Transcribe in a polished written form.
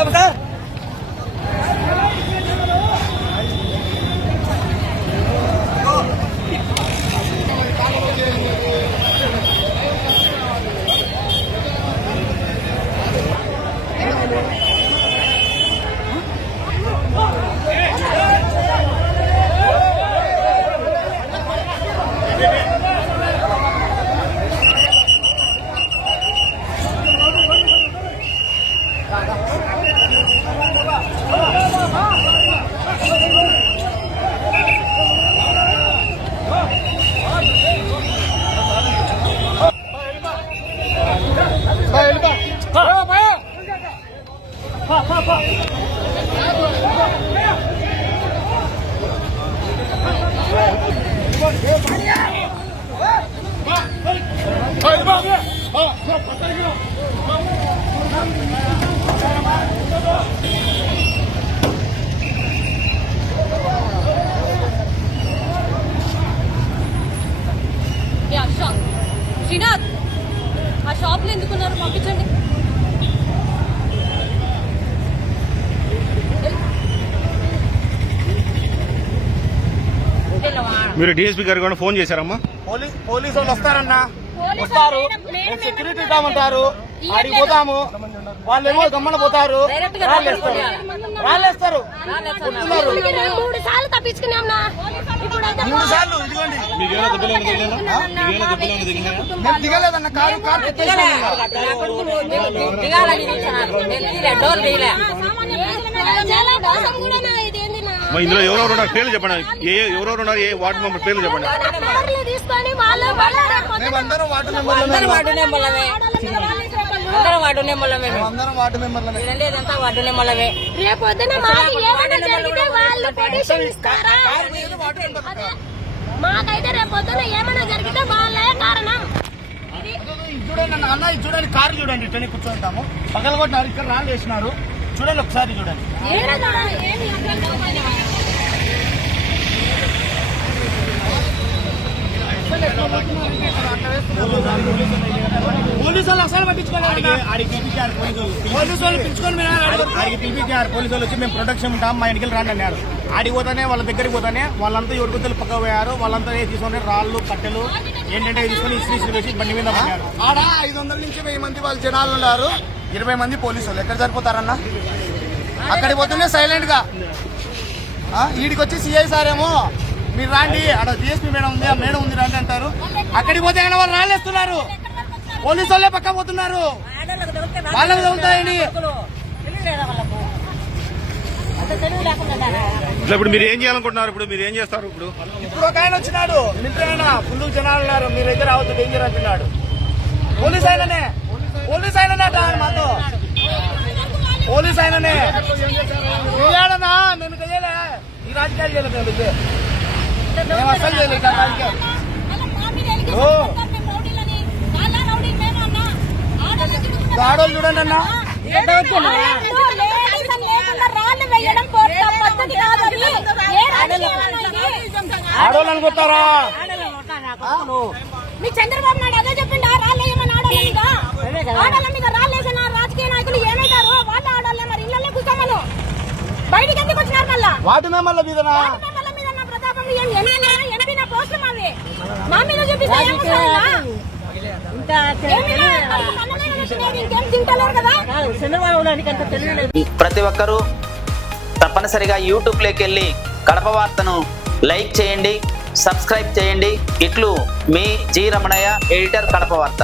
బాబు sir Srinath ఆ షాప్లో ఎందుకున్నారు పంపించండి. మీరు డిఎస్పీ గారు కూడా ఫోన్ చేశారమ్మా? పోలీసు వాళ్ళు వస్తారన్నా, వస్తారు, సెక్యూరిటీ ఇద్దామంటారు, ఆడికి పోతాము, వాళ్ళేమో గమ్మన పోతారు, రాళ్ళేస్తారు. 3 సార్లు తప్పించుకున్నాం. 3 సార్లు ఇదిగోండి దిగలేదన్న, కారు ఇందులో ఎవరెవరు ఉన్నారు పేర్లు చెప్పండి. ఎవరెవరు ఉన్నారు, ఏ వార్డు మెంబర్ పేర్లు చెప్పండి. మేమందరం వార్డు మెంబర్లమే. రేపొద్దున మాకైతే రేపొద్దున ఏమైనా జరిగితే వాళ్ళే కారణం. చూడండి అన్న, ఇది చూడండి, కారు చూడండి, ఇట్లనే కూర్చుంటాము, పగల కొట్టినారు, ఇక్కడ రాళ్ళు వేసినారు, చూడండి ఒకసారి చూడండి. పోలీసు వాళ్ళు అసలు పట్టించుకోవాలి, పోలీసు వాళ్ళు పిలుచుకొని ఆడికి పిలిపించారు. పోలీసు వాళ్ళు వచ్చి మేము ప్రొటెక్షన్ ఉంటాం, మా ఇంటికి రాండి అన్నారు. ఆడికి పోతానే వాళ్ళ దగ్గరికి పోతానే వాళ్ళంతా ఎవరికొద్దరు పక్క పోయారు. వాళ్ళంతా తీసుకొని రాళ్ళు కట్టెలు ఏంటంటే తీసుకొని ఇస్త్రీ వేసి బండి మీద పడ్డారు. ఆడ 500 నుంచి 1000 మంది వాళ్ళు జనాలు ఉన్నారు, 20 మంది పోలీసు వాళ్ళు. ఎక్కడ సరిపోతారన్నా? అక్కడికి పోతేనే సైలెంట్ గా, ఈడికి వచ్చి సిఐ సార్ ఏమో మీరు రాండి, అక్కడ డిఎస్పీ మేడం ఉంది, ఆ మేడం ఉంది రాండి అంటారు. అక్కడికి పోతే వాళ్ళు రాళ్ళేస్తున్నారు, పోలీసు వాళ్ళే పక్క పోతున్నారు, వాళ్ళకి తగులుతాయండి. ఇప్పుడు మీరు ఏం చేయాలనుకుంటున్నారు? ఇప్పుడు మీరు ఏం చేస్తారు? ఇప్పుడు ఒక ఆయన వచ్చినాడు, మిలిటరీ ఆయన, ఫుల్ జనాలు ఉన్నారు, మీ దగ్గర రావద్దు డేంజర్ అంటున్నాడు. పోలీస్ ఆయననే మాతో, పోలీస్ ఆయననే. చేయాలన్నా, మేము చేయలే, ఈ రాజకీయాలు చేయలేదు, మేము అసలు చేయలేదు రాజకీయాలు. ఆడోళ్ళు చూడండి అన్న, ఆడోళ్ళు అనుకుంటారా? మీ చంద్రబాబు నాయుడు అదే చెప్పిండు, రాళ్ళు వేయమని ఆడోళ్ళ మీద రాళ్ళు వేసిన రాజకీయ నాయకులు ఏమైతారు? వాళ్ళ ఆడోళ్ళే మరి ఇళ్ళల్లో కూర్చోమను, బయటికి ఎందుకు వచ్చినారు? మళ్ళా వాటి మేమల్ల మీద ప్రతాపం 80 పోస్టులు మావి, మా మీద చూపిస్తే ప్రతి ఒక్కరూ తప్పనిసరిగా యూట్యూబ్ లోకి వెళ్ళి కడప వార్తను లైక్ చేయండి, సబ్స్క్రైబ్ చేయండి. ఇట్లు మీ జి రమణయ్య, ఎడిటర్, కడప వార్త.